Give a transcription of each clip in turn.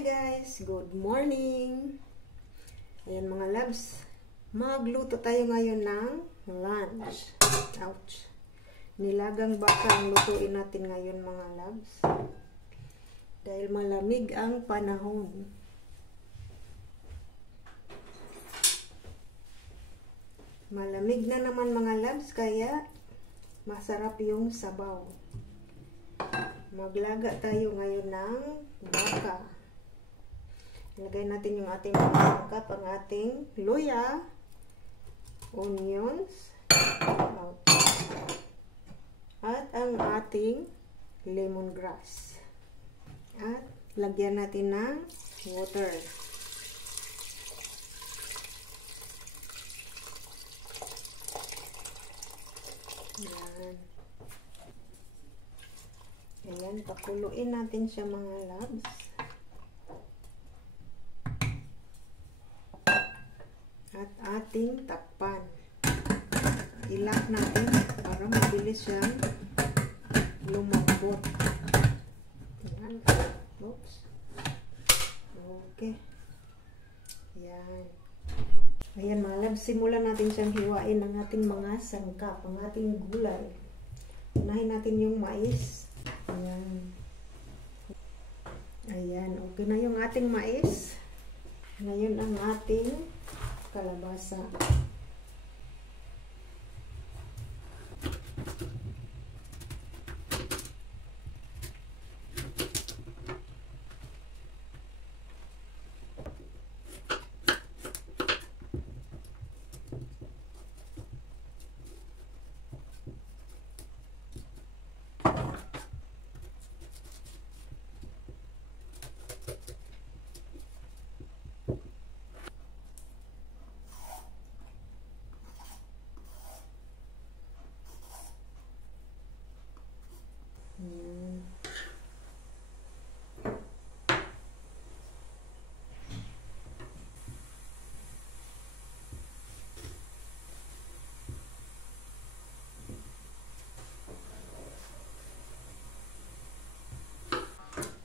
Hi guys! Good morning! Ayan mga loves. Magluto tayo ngayon ng lunch. Ouch! Nilagang baka ang lutuin natin ngayon mga loves. Dahil malamig ang panahon. Malamig na naman mga loves kaya masarap yung sabaw. Maglaga tayo ngayon ng baka. Ilagay natin yung ating mga sangkap, ang ating luya, onions, at ang ating lemongrass. At lagyan natin ng water. Ayan. Ayan, pakuluin natin siya mga loves. At ating takpan. Ilak natin para mabilis siyang lumambot. Ayan. Oops. Okay. Ayan. Ayan mga loves, simulan natin siyang hiwain ng ating mga sangkap, ang ating gulay. Unahin natin yung mais. Ayan. Ayan. Okay na yung ating mais. Ngayon ang ating kalabasa.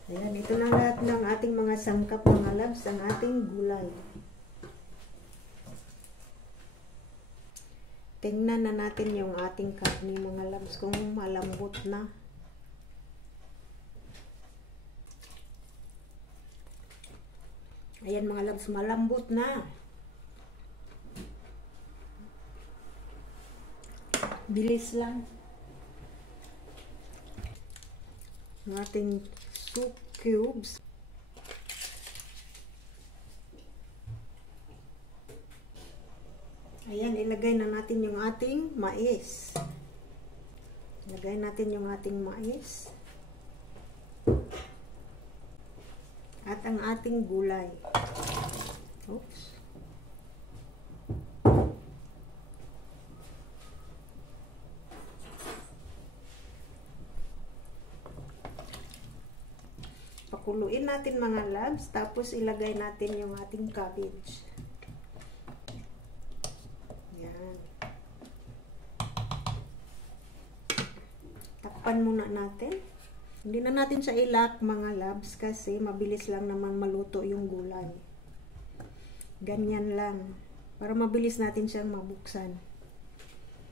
Ayan, ito na lahat ng ating mga sangkap mga loves, ang ating gulay. Tingnan na natin yung ating karne mga loves kung malambot na. Ayan mga loves, malambot na. Bilis lang. Ang ating soup cubes. Ayan, ilagay na natin yung ating mais. Ilagay natin yung ating mais. At ang ating gulay. Oops. Pakuluin natin mga loves, tapos ilagay natin yung ating cabbage. Yan. Takpan muna natin. Hindi na natin siya ilak mga loves kasi mabilis lang naman maluto yung gulay. Ganyan lang. Para mabilis natin siyang mabuksan.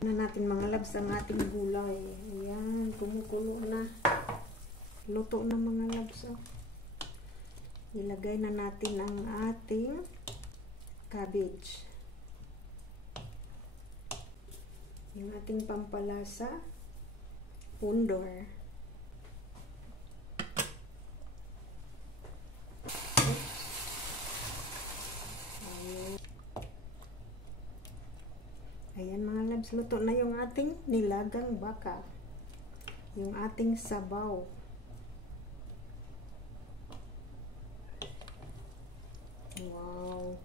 Na natin mga loves ang ating gulay. Ayan, kumukulo na. Luto na mga loves. Oh. Ilagay na natin ang ating cabbage. Yung ating pampalasa, pundor. Ayan mga loves, luto na yung ating nilagang baka. Yung ating sabaw. Wow.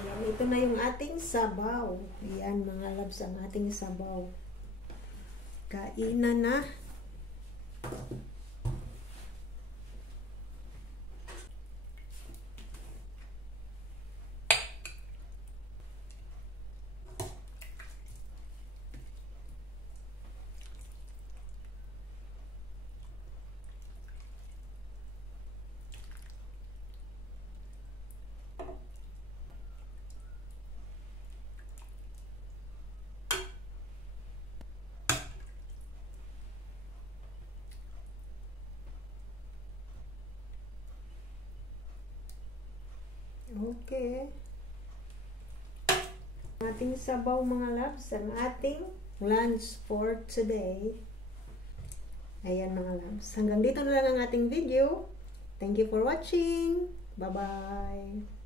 Ayan, ito na yung ating sabaw. Ayan mga loves, ang ating sabaw. Kainan na. Okay. Ating sabaw mga loves, ang ating lunch for today. Ayan mga loves. Hanggang dito na lang ang ating video. Thank you for watching. Bye-bye.